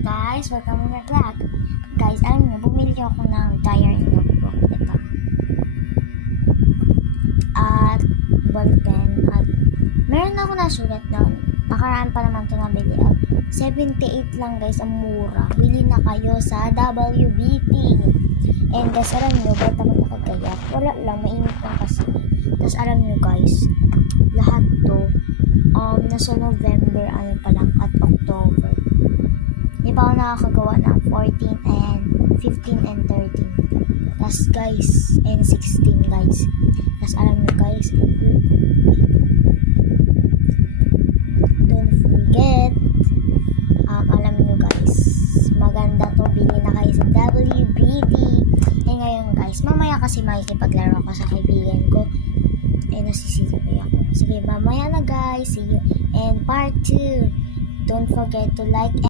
guys, welcome to my vlog. Guys, alam niyo, bumili ako ng diary notebook. Ito. At ballpen. At meron ako nasulat doon. Nakaraan pa naman ito nabili. At 78 lang guys, ang mura. Bili na kayo sa WBT. And guys, alam niyo, ba't ako nakagaya? Wala lang, mainit lang kasi. Tapos alam niyo guys, lahat to, nasa November, ano pa lang, at October. Di pa ako nakakagawa ng 14 and 15 and 13. Tapos guys, and 16 guys. Tapos alam niyo guys, don't forget, alam niyo guys, maganda to, bili na kayo sa WBT. Eh ngayon guys, mamaya kasi makikipaglaro ako sa kaibigan ko. Eh nasisitoy ako. Sige, mamaya na guys, see you in part 2. Don't forget to like